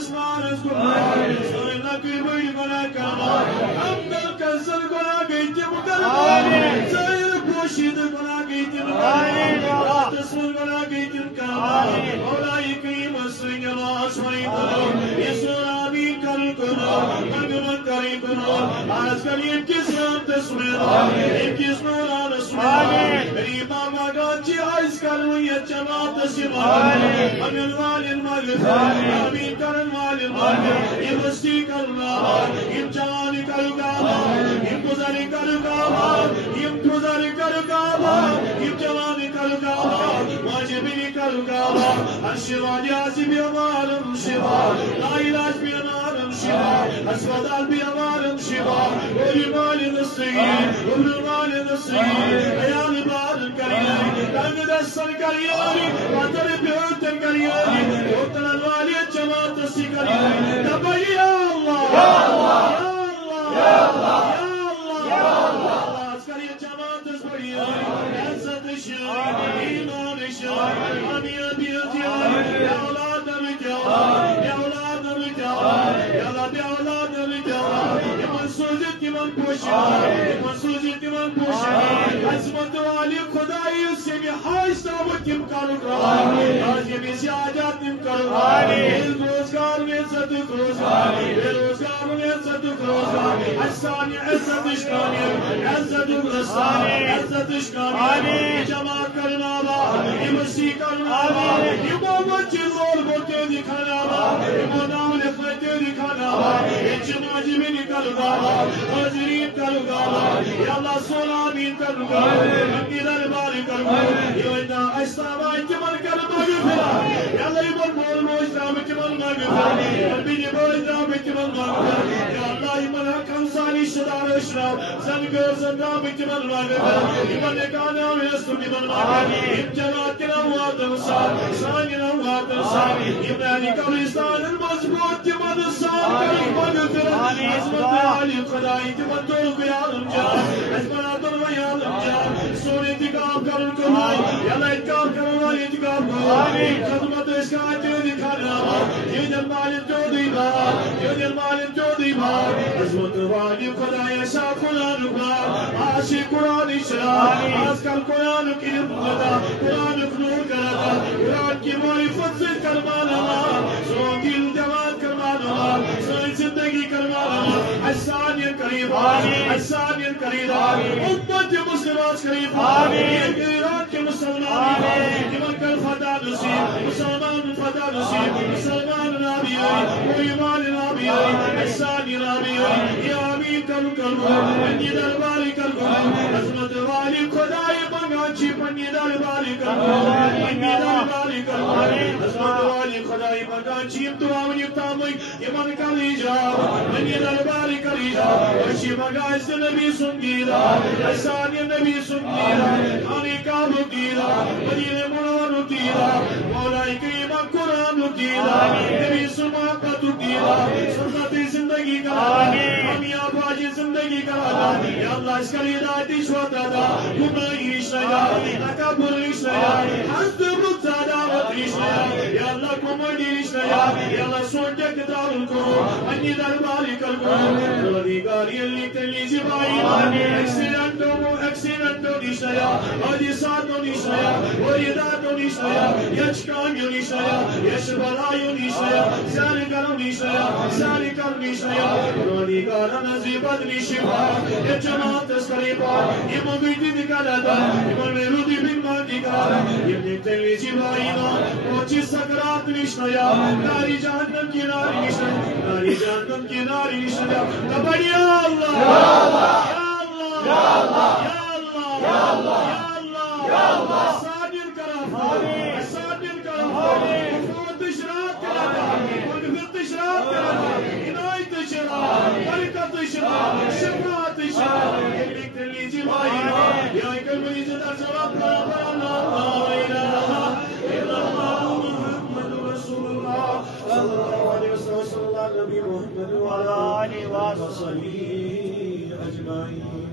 اسمان سوری لکی بڑی گناہ کرنا ہم کل کسر گناہ گیتی مکرم زائر پوشید گناہ گیتی مکرم تصور گناہ گیتی مکرم اولائی کریم سنگ اللہ اسمائی کرو یسور آمین کرو کرو مگمن کری کرو آج کل ان کی سیانت سمیدو ان کی سنوران سمیدو میری ماما گانچی آئیس کرو یہ جماعت سمیدو امین والن مغفر آمین کرن والن مغفر یہ بستی کرنا یہ جوانی کرو گاما یہ گزاری کرو گاما یہ گزاری کرو گاما یہ جوانی کرو گاما واجبی کرو گاما الشفا جازی بیمارم شفا لا علاج بیمارم شفا اسودال بیمارم شفا اولی مال نصیر ابن مال نصیر ایال بارن کریاری تنگ دستن کریاری قدر بیوتن کریاری اوتن الوالی جماعت سی کریاری تبایی یا اللہ یا اللہ یا اللہ یا اللہ آج کری جماعت اس بڑی عزت شاری ایمان شاری امیان بیوتیاری یا اولاد نمی جوار یا اولاد نمی جوار یا اللہ بی اولاد نمی جوار یا منصوزت من پوشی منصوزت من پوشی عظمت والی خدای سے بھی حاج تابت کم کرو آج یہ بھی سیاجات کم کرو اس روزگار میں عزت روزگار بے روزگار میں عزت روزگار احسانی عزت اشکانی عزت رسانی عزت اشکانی جمع کرنا با یہ مسیح کرنا با یہ محمد چیزور بوتے دکھانا با یہ منام لفتے دکھانا با یہ جماجی میں نکل گا حاضرین کرو گا یا اللہ سولا آمین کرو گا ہمی درباری کرو گا یا اللہ اسلامی کمال کرو مغفرہ یا اللہ ایمان بول موجدہ کمال مغفرہ قلبی موجدہ کمال مغفرہ یا اللہ ایمان حکم سالی شدار اشراف زنگر زندہ کمال مغفرہ ایمان نکانا ویستو کمال مغفرہ امجنات کنا وادن سار سانینا وادن سار ایمانی قبرستان المضبوط کمال سار کرو مغفرہ عظمت علی خدای کمال توقع عالم جان اسمنا دلوی عالم جان سوری اتقاب کرن کمال یا اللہ اتقاب کرن والی اتقاب کرن خدمت اسکائی جو دکھانا یہ دل مالن جو دیبا یہ دل مالن جو دیبا عظمت والی خدای ایسا قرآن کا عاشق قرآن اشراء آج کل قرآن کی نبوتا قرآن نور کرتا قرآن کی معرفت سے کرمانا سو دل جوان کرمانا سو زندگی کرمانا احسان قریب احسان قریب امت مسلمان قریب یہ ایران کے مسلمان ایمان کل فتح نصیب مسلمان فتح نصیب مسلمان نابی کوئی ایمان نابی احسان نابی یا آمین کرو کرو پنی درباری کرو عظمت والی خدای منگانچی پنی درباری کرو پنی درباری کرو عظمت والی خدای منگانچی امتوامن یفتامن ایمان کلی جا پنی درباری کلی جا وشی مگاز نبی سنگیرا احسان نبی سنگیرا خانی کابو گیرا مدین منور گیرا مولائی کریم قرآن گیرا نبی سماقت گیرا سنت زندگی کرا ہمی آباجی زندگی کرا یا اللہ اس کر ہدایتی شوتا دا گناہی شیا تکبر شیا حسد متزادہ وطی شیا یا اللہ کمڑی شیا یا اللہ سوٹے کتاب کو انی درباری کر کو ودیگاری علی کلی زبائی ایکسیلنٹو نیشایا آدیساتو نیشایا وریداتو نیشایا یچکانیو نیشایا یشبالایو نیشایا ساری کرو نیشایا ساری کر نیشایا ودیگارا نزیبت نیشیبا یہ جماعت اسکریبا یہ مبیدی نکالاتا یہ مرودی بن ماندی کارا یہ نیتلی زبائینا موچی سکرات نیشایا ناری جہنم کی ناری نیشایا ناری جہنم کی ناری نیشایا تبڑی اللہ یا اللہ یا اللہ یا اللہ یا اللہ سادر کرا سادر کرا مفوت اشراق کرا مغفرت اشراق کرا عنایت اشراق برکت اشراق شفاعت اشراق ایک دلی جبائینا یا ایک مریض اشراق کرا لا الہ الا اللہ محمد رسول اللہ صلی اللہ علیہ وسلم صلی اللہ نبی محمد وعلا آلہ وصحبہ اجمعین